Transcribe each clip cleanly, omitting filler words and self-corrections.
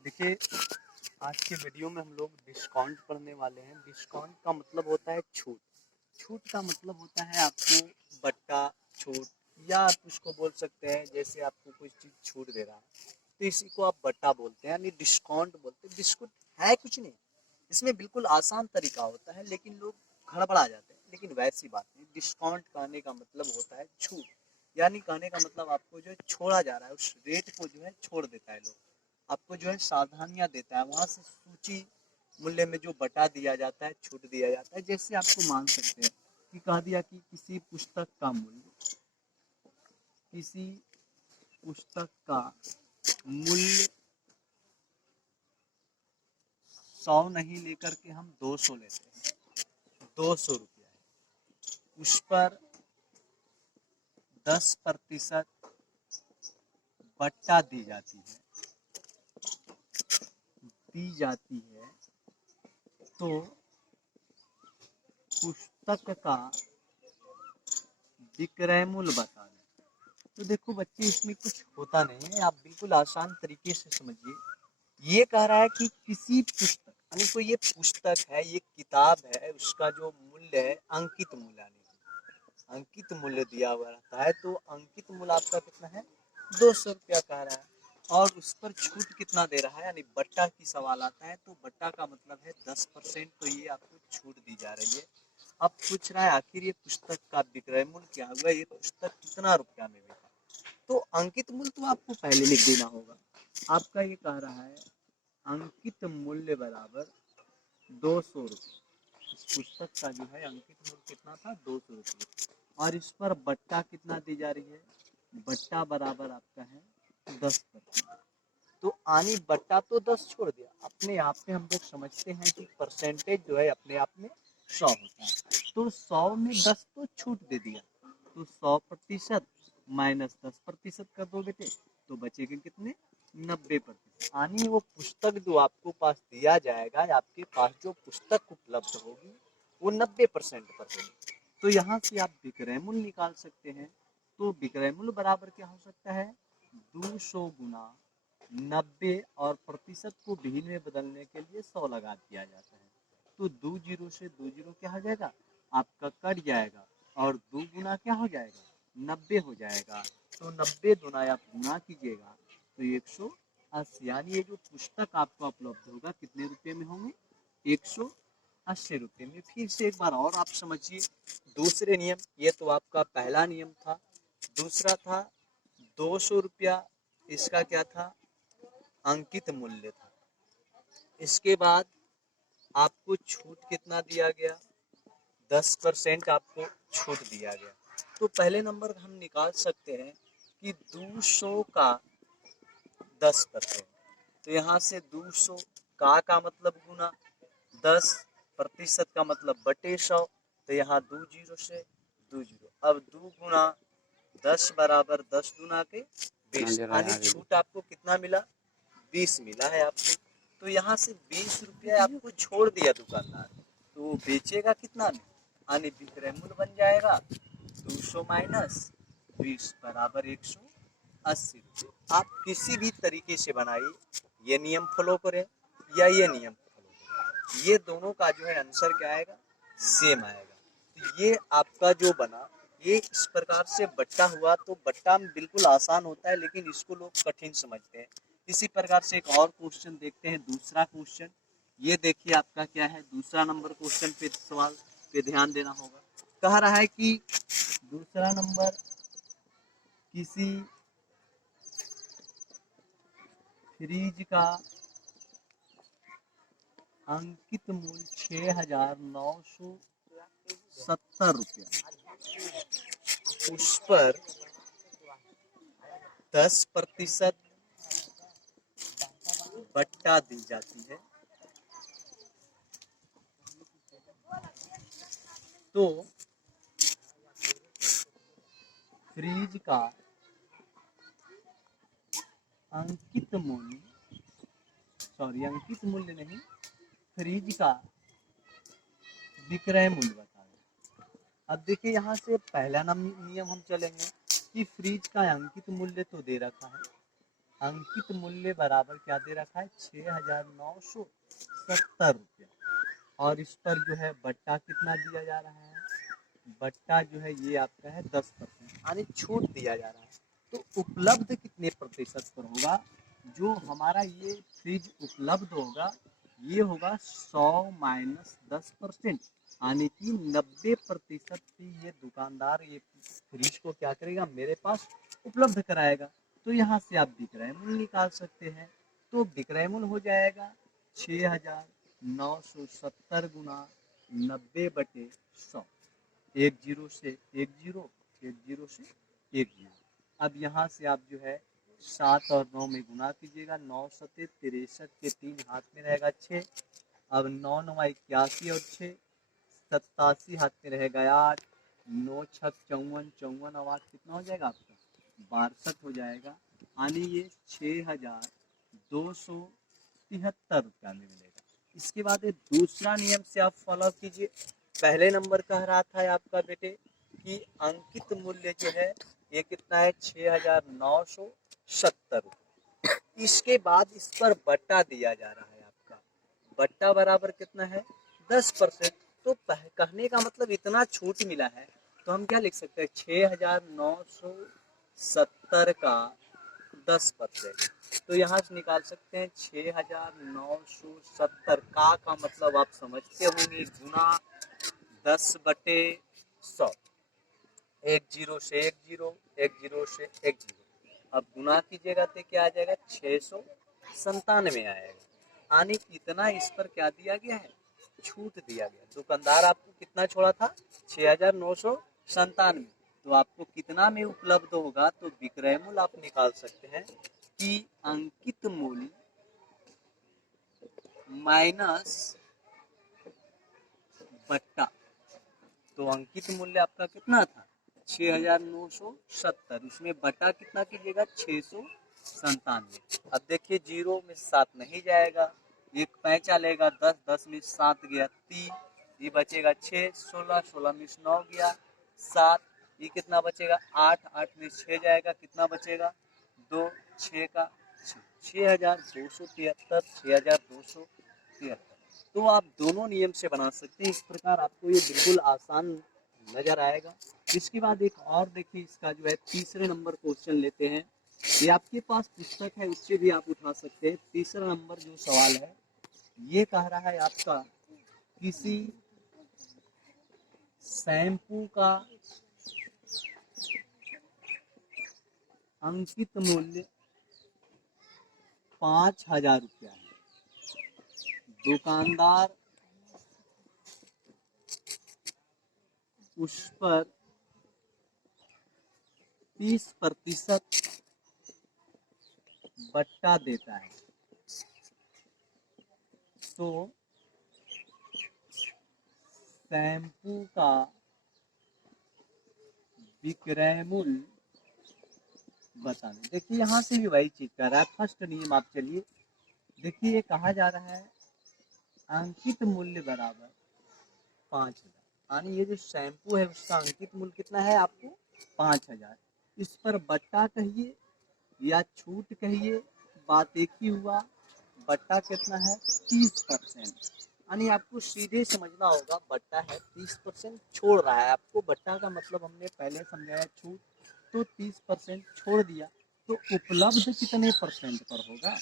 देखिए, आज के वीडियो में हम लोग डिस्काउंट पढ़ने वाले हैं। डिस्काउंट का मतलब होता है छूट। छूट का मतलब होता है आपको बट्टा छूट, या आप उसको बोल सकते हैं जैसे आपको कोई चीज़ छूट दे रहा है तो इसी को आप बट्टा बोलते हैं, यानी डिस्काउंट बोलते हैं। डिस्काउंट है कुछ नहीं, इसमें बिल्कुल आसान तरीका होता है, लेकिन लोग गड़बड़ा जाते हैं। लेकिन वैसी बात नहीं, डिस्काउंट कहने का मतलब होता है छूट, यानी कहने का मतलब आपको जो है छोड़ा जा रहा है, उस रेट को जो है छोड़ देता है लोग, आपको जो है सावधानियां देता है। वहां से सूची मूल्य में जो बटा दिया जाता है, छूट दिया जाता है। जैसे आपको मान सकते हैं कि कह दिया कि किसी पुस्तक का मूल्य, किसी पुस्तक का मूल्य 100 नहीं लेकर के हम 200 लेते हैं, 200 रुपया है। उस पर 10% बट्टा दी जाती है तो पुस्तक का विक्रय मूल्य बता दें। तो देखो बच्चे, इसमें कुछ होता नहीं है, आप बिल्कुल आसान तरीके से समझिए। ये कह रहा है कि किसी पुस्तक, यानी कोई ये पुस्तक है, ये किताब है, उसका जो मूल्य है अंकित मूल्य, यानी अंकित मूल्य दिया हुआ रहता है। तो अंकित मूल्य आपका कितना है, 200 रुपया कह रहा है। और उस पर छूट कितना दे रहा है, यानी बट्टा की सवाल आता है, तो बट्टा का मतलब है 10%। तो ये आपको छूट दी जा रही है। अब पूछ रहा है आखिर ये पुस्तक का विक्रय मूल्य क्या हुआ, ये पुस्तक कितना रुपया में बिका। तो अंकित मूल्य तो आपको पहले लिख देना होगा। आपका ये कह रहा है अंकित मूल्य बराबर 200 रुपये। इस पुस्तक का जो है अंकित मूल्य कितना था, 200 रुपये। और इस पर बट्टा कितना दी जा रही है, बट्टा बराबर आपका है 10%। तो आनी बट्टा तो 10 छोड़ दिया, अपने आप में हम लोग समझते हैं कि परसेंटेज जो है अपने आप में 100 होता है। तो 100 में 10 तो छूट दे दिया, तो 100% माइनस 10% कर दो बेटे, तो बचेगा कितने, 90%। यानी वो पुस्तक जो आपको पास दिया जाएगा, आपके पास जो पुस्तक उपलब्ध होगी वो 90% पर होगी। तो यहाँ से आप विक्रय मूल्य निकाल सकते हैं। तो विक्रय मूल्य बराबर क्या हो सकता है, 200 गुना 90, और प्रतिशत को भिन्न में बदलने के लिए 100 लगा दिया जाता है। तो 2 जीरो से 2 जीरो क्या हो जाएगा, आपका कट जाएगा, और 2 गुना क्या हो जाएगा, 90 हो जाएगा। तो 90 दुना आप गुना कीजिएगा तो 180, यानी ये जो पुस्तक आपको उपलब्ध होगा कितने रुपए में होंगे, 180 रुपये में। फिर से एक बार और आप समझिए दूसरे नियम। ये तो आपका पहला नियम था। दूसरा था 200 रुपया, इसका क्या था, अंकित मूल्य था। इसके बाद आपको छूट कितना दिया गया, 10% आपको छूट दिया गया। तो पहले नंबर हम निकाल सकते हैं कि 200 का 10%। तो यहाँ से 200 का मतलब गुना, 10% का मतलब बटे 100। तो यहाँ 2 जीरो से 2 जीरो। अब 2 गुना 10 बराबर 10 गुना के 20, यानी छूट आपको कितना मिला, 20 मिला है आपको। तो यहाँ से 20 रुपया आपको छोड़ दिया दुकानदार, तो वो बेचेगा कितना में, यानी विक्रय मूल्य बन जाएगा 200 माइनस 20 बराबर 180 रुपये। आप किसी भी तरीके से बनाइए, ये नियम फॉलो करें या ये नियम फॉलो करें, ये दोनों का जो है आंसर क्या आएगा, सेम आएगा। तो ये आपका जो बना, ये इस प्रकार से बट्टा हुआ। तो बट्टा में बिल्कुल आसान होता है, लेकिन इसको लोग कठिन समझते हैं। इसी प्रकार से एक और क्वेश्चन देखते हैं, दूसरा क्वेश्चन। ये देखिए आपका क्या है, दूसरा नंबर क्वेश्चन पे सवाल पे ध्यान देना होगा। कह रहा है कि दूसरा नंबर, किसी फ्रिज का अंकित मूल्य 6,970 रुपया, उस पर 10% बट्टा दी जाती है। तो फ्रिज का अंकित मूल्य, अंकित मूल्य नहीं, फ्रिज का विक्रय मूल्य बता दें। अब देखिए यहाँ से पहला नियम हम चलेंगे कि फ्रिज का अंकित मूल्य तो दे रखा है, अंकित मूल्य बराबर क्या दे रखा है 6,970 रुपया, और इस पर जो है बट्टा कितना दिया जा रहा है, बट्टा जो है ये आपका है 10%, यानी छूट दिया जा रहा है। तो उपलब्ध कितने प्रतिशत पर होगा, जो हमारा ये फ्रिज उपलब्ध होगा ये होगा 100 माइनस 10%, यानी कि 90% भी ये दुकानदार ये फ्रिज को क्या करेगा मेरे पास उपलब्ध कराएगा। तो यहाँ से आप विक्रय मूल्य निकाल सकते हैं। तो विक्रय मूल्य हो जाएगा 6,970 गुना 90/100, एक जीरो से एक जीरो, एक जीरो से एक जीरो। अब यहाँ से आप जो है 7 और 9 में गुना कीजिएगा, 9 सते 63 के 3 हाथ में रहेगा 6, अब 9 9 81 और 6 87 हाथ में रहेगा 8, 9 छक 54, 54 आवाज कितना हो जाएगा आपका 62 हो जाएगा, यानी ये 6,273 रुपया में मिलेगा। इसके बाद दूसरा नियम से आप फॉलो कीजिए। पहले नंबर कह रहा था आपका बेटे कि अंकित मूल्य जो है ये कितना है 6,970 रुपये। इसके बाद इस पर बट्टा दिया जा रहा है आपका, बट्टा बराबर कितना है 10%। तो कहने का मतलब इतना छूट मिला है तो हम क्या लिख सकते हैं 6,970 का 10%। तो यहाँ से निकाल सकते हैं 6,970 का मतलब आप समझते होंगे गुना 10/100, एक जीरो से एक जीरो, एक जीरो से एक जीरो। अब गुना कीजिएगा तो क्या आ जाएगा 697 आएगा, यानी इतना इस पर क्या दिया गया है छूट दिया गया। दुकानदार आपको कितना छोड़ा था 6,997, तो आपको कितना में उपलब्ध होगा, तो विक्रय मूल्य आप निकाल सकते हैं कि अंकित मूल्य माइनस बट्टा। तो अंकित मूल्य आपका कितना था 6,970, उसमें बटा कितना कीजिएगा 697। अब देखिए जीरो में 7 नहीं जाएगा, एक पैंचा लेगा 10, 10 में 7 गया 3, ये बचेगा 6, 16, 16 में 9 गया 7, ये कितना बचेगा 8, 8 में 6 जाएगा, कितना बचेगा 2, 6 का 6,273, 6,273। तो आप दोनों नियम से बना सकते हैं, इस प्रकार आपको ये बिल्कुल आसान नजर आएगा। इसके बाद एक और देखिए, इसका जो है तीसरे नंबर क्वेश्चन लेते हैं। ये आपके पास पुस्तक है उससे भी आप उठा सकते हैं। तीसरा नंबर जो सवाल है ये कह रहा है आपका किसी शैम्पू का अंकित मूल्य 5,000 रुपया है, दुकानदार उस पर 30% बट्टा देता है, तो शैम्पू का विक्रय मूल्य बता दें। देखिए यहाँ से भी वही चीज कर रहा है, फर्स्ट नियम आप चलिए देखिए, ये कहा जा रहा है अंकित मूल्य बराबर 5,000, यानी ये जो शैम्पू है उसका अंकित मूल्य कितना है आपको 5,000। इस पर बट्टा कहिए या छूट कहिए, बात एक ही हुआ। बट्टा कितना है 30%, यानी आपको सीधे समझना होगा बट्टा है 30% छोड़ रहा है आपको। बट्टा का मतलब हमने पहले समझाया छूट, तो 30% छोड़ दिया, तो उपलब्ध कितने परसेंट पर होगा,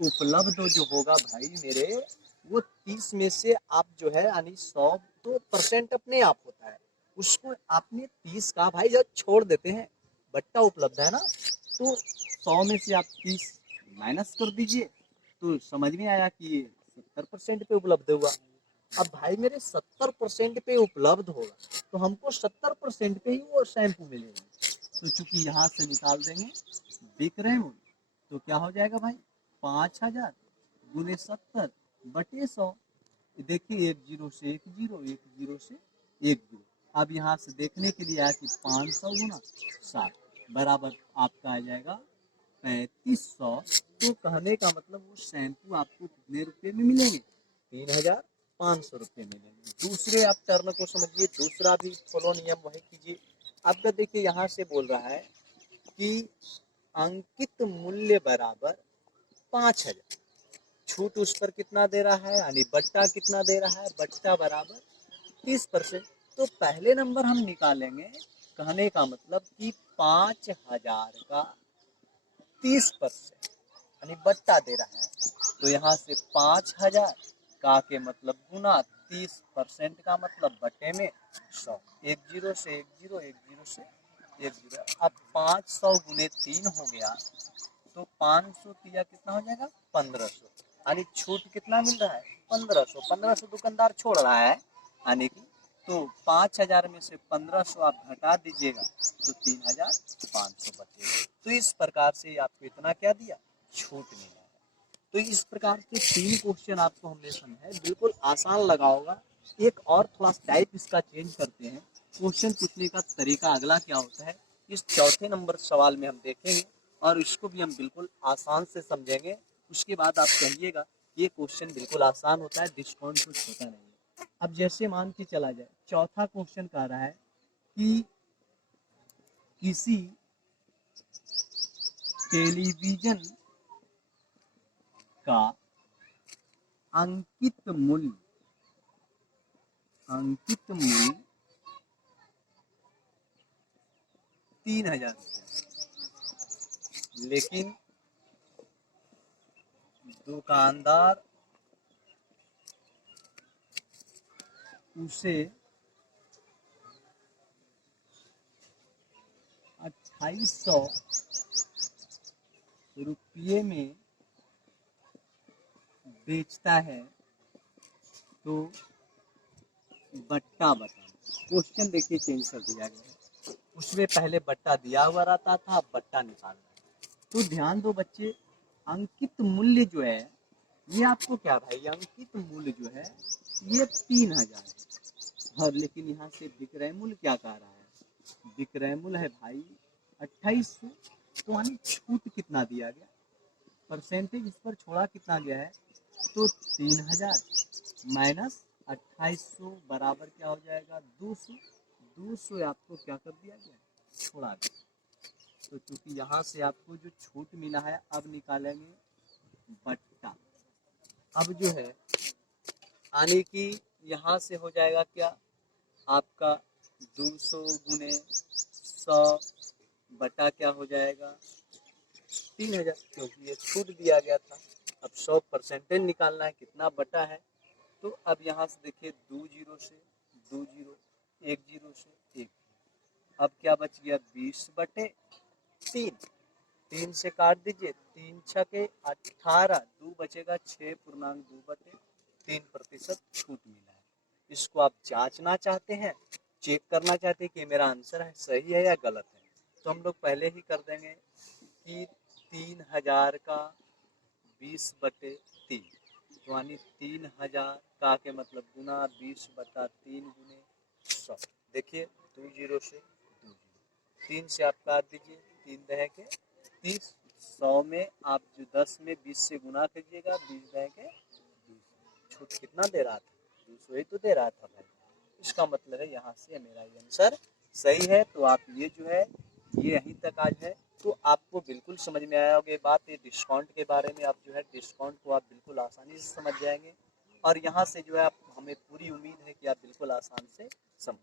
उपलब्ध जो होगा भाई मेरे वो 30 में से आप जो है यानी 100 तो परसेंट अपने आप होता है, उसको आपने 30 का भाई जब छोड़ देते हैं, बट्टा उपलब्ध है ना, तो 100 में से आप 30 माइनस कर दीजिए, तो समझ में आया कि 70% पे उपलब्ध हुआ। अब भाई मेरे 70% पे उपलब्ध होगा तो हमको 70% पे ही वो शैम्पू मिलेगा, तो चूंकि यहाँ से निकाल देंगे विक्रय मूल्य, तो क्या हो जाएगा भाई 5,000 गुने 70/100। देखिए एक जीरो से एक जीरो, एक जीरो से एक जीरो। अब यहाँ से देखने के लिए आया कि 500 गुना 60 बराबर आपका आ जाएगा 3,500। तो कहने का मतलब वो शैम्पू आपको कितने रुपए में मिलेंगे 3,500 रुपये मिलेंगे। दूसरे आप टर्म को समझिए, दूसरा भी फॉलो नियम वही कीजिए। आपका देखिए यहाँ से बोल रहा है कि अंकित मूल्य बराबर 5,000। छूट उस पर कितना दे रहा है, यानी बट्टा कितना दे रहा है, बट्टा बराबर 30%। तो पहले नंबर हम निकालेंगे, कहने का मतलब कि 5,000 का 30% यानी बट्टा दे रहा है। तो यहाँ से 5,000 का के मतलब गुना, 30% का मतलब बटे में 100। एक जीरो से एक जीरो, एक जीरो से एक जीरो। अब 500 गुने 3 हो गया, तो 500 तिया कितना हो जाएगा, 1500। यानी छूट कितना मिल रहा है, 1500। 1500 दुकानदार छोड़ रहा है, यानी कि तो 5,000 में से 1500 आप घटा दीजिएगा तो 3,500 बचेगा। तो इस प्रकार से आपको इतना क्या दिया, छूट मिला है। तो इस प्रकार के 3 क्वेश्चन आपको हमने समझाए, बिल्कुल आसान लगा होगा। एक और थोड़ा टाइप इसका चेंज करते हैं, क्वेश्चन पूछने का तरीका अगला क्या होता है, इस चौथे नंबर सवाल में हम देखेंगे और इसको भी हम बिल्कुल आसान से समझेंगे। उसके बाद आप कहिएगा ये क्वेश्चन बिल्कुल आसान होता है, डिस्काउंट कुछ होता नहीं है। अब जैसे मान के चला जाए, चौथा क्वेश्चन कह रहा है कि किसी टेलीविजन का अंकित मूल्य 3,000 रुपया, लेकिन दुकानदार उसे 2,800 रुपये में बेचता है, तो बट्टा बताओ। क्वेश्चन देखिए चेंज कर दिया गया है, उसमें पहले बट्टा दिया हुआ रहता था, अब बट्टा निकालना है। तो ध्यान दो बच्चे, अंकित मूल्य जो है ये आपको क्या भाई, अंकित मूल्य जो है ये 3,000 है, और लेकिन यहाँ से विक्रय मूल्य क्या कह रहा है, विक्रय मूल्य है भाई 2,800। तो यानी छूट कितना दिया गया, परसेंटेज इस पर छोड़ा कितना गया है, तो 3,000 माइनस 2,800 बराबर क्या हो जाएगा, 200। 200 आपको क्या कर दिया गया, छोड़ा गया। तो क्योंकि यहाँ से आपको जो छूट मिला है, अब निकालेंगे बट्टा। अब जो है यानी कि यहाँ से हो जाएगा क्या आपका 200 गुने 100 बटा क्या हो जाएगा 3,000, क्योंकि ये छूट दिया गया था। अब 100% निकालना है, कितना बटा है। तो अब यहाँ से देखिए 2 जीरो से 2 जीरो, 1 जीरो से 1। अब क्या बच गया, 20/3। 3 से काट दीजिए, 3 छके 18, 2 बचेगा 6.2/3% छूट मिला है। इसको आप जांचना चाहते हैं, चेक करना चाहते हैं कि मेरा आंसर है सही है या गलत है, तो हम लोग पहले ही कर देंगे कि 3,000 का 20/3, तो यानी 3,000 का के मतलब गुना 20/3 गुने 100। देखिए 2 जीरो से 2 जीरो, 3 से आप काट दीजिए, 3 दहे के 30, 100 में आप जो 10 में 20 से गुना कीजिएगा, 20 दहे के 200। छूट कितना दे रहा था, 200 ही तो दे रहा था भाई। इसका मतलब है यहाँ से मेरा ये आंसर सही है। तो आप ये जो है ये यहीं तक आज है, तो आपको बिल्कुल समझ में आया होगा ये बात। ये डिस्काउंट के बारे में आप जो है डिस्काउंट को आप बिल्कुल आसानी से समझ जाएंगे, और यहाँ से जो है आप, हमें पूरी उम्मीद है कि आप बिल्कुल आसान से समझ